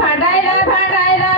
ভাড়াইলা ভাড়াইলা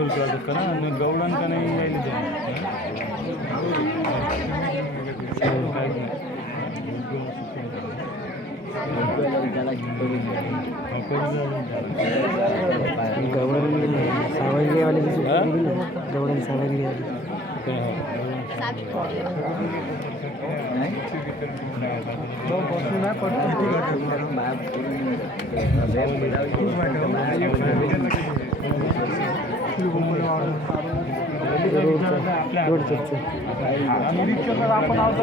ನೂರು ರೂಪಾಯಿ ಆಗುತ್ತೆ ನಾನು ಗೌಡ ಅಂತಲೇ ಹೇಳಿದ್ದೇನೆ ಗೌಡನ सावंगी वाले भी गौड़न सावंगी वाले तो बसू ना पड़ता बाप रोडचं आपण आहोत.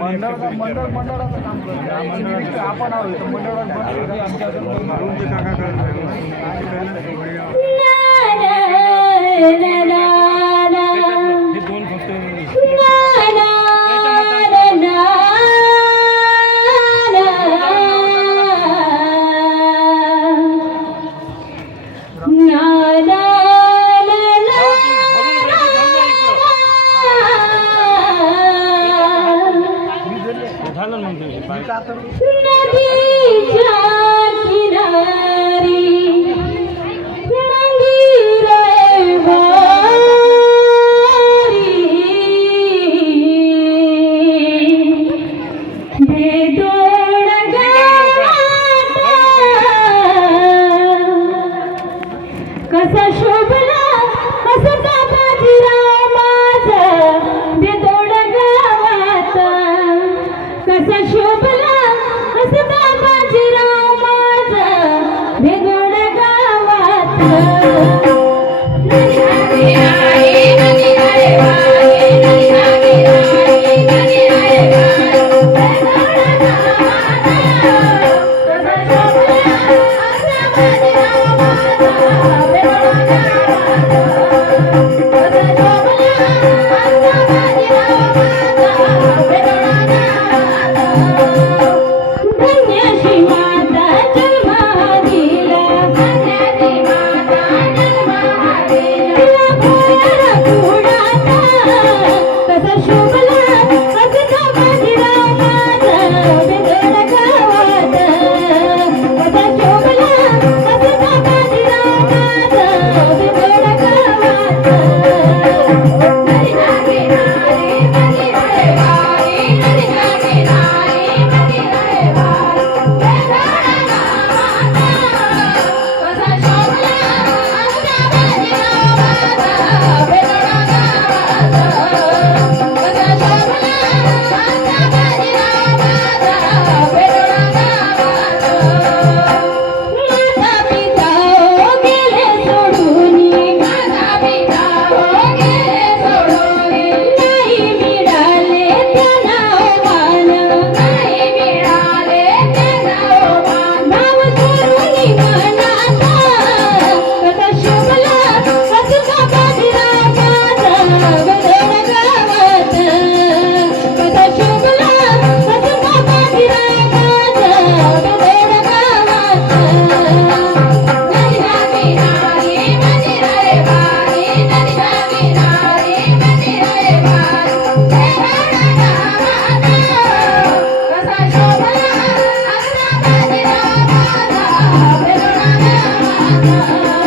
मंडळ मंडळ मंडळाचं काम करतो आपण आहोत. मंडळात नदीच्या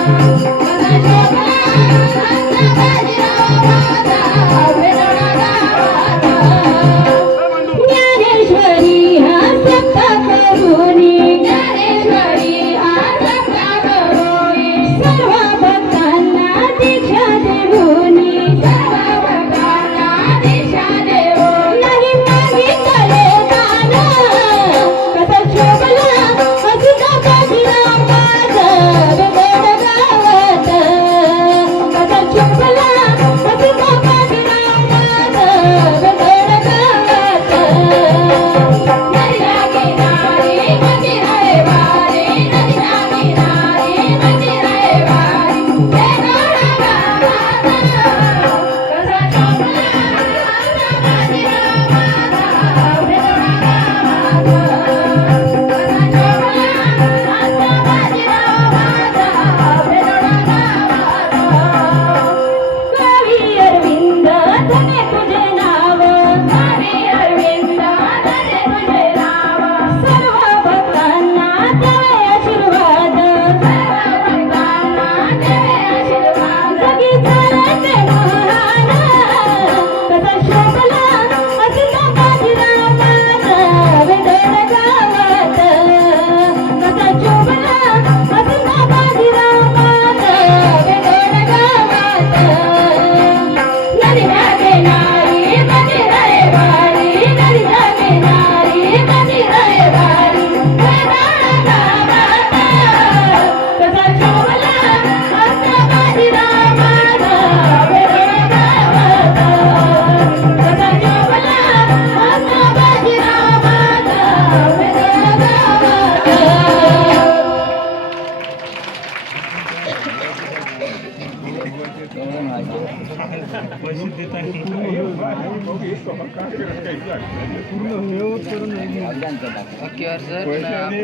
Thank you. क्यूआर सर मैं आपके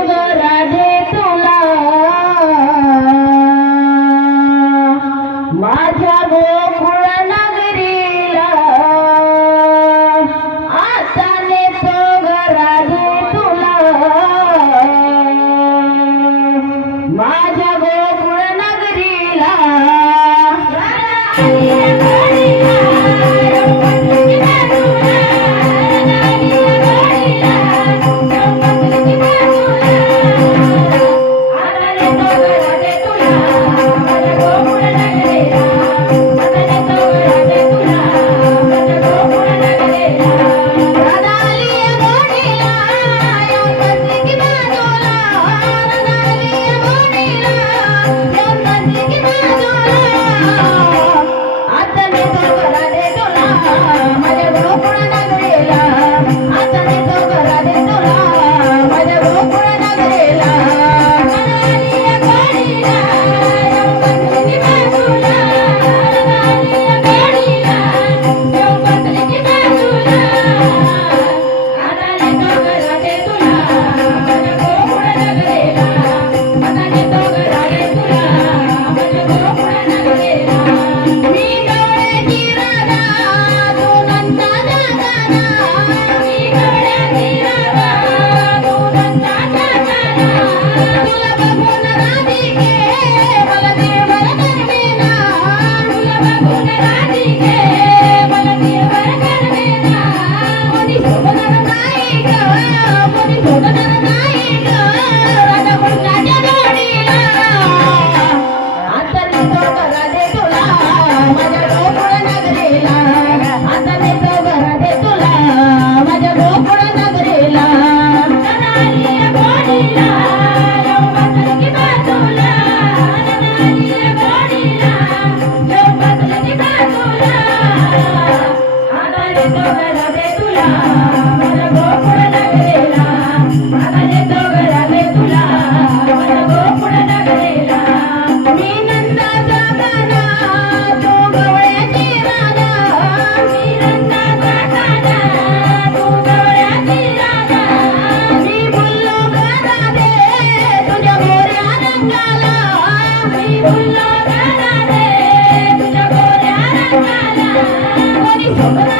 come back.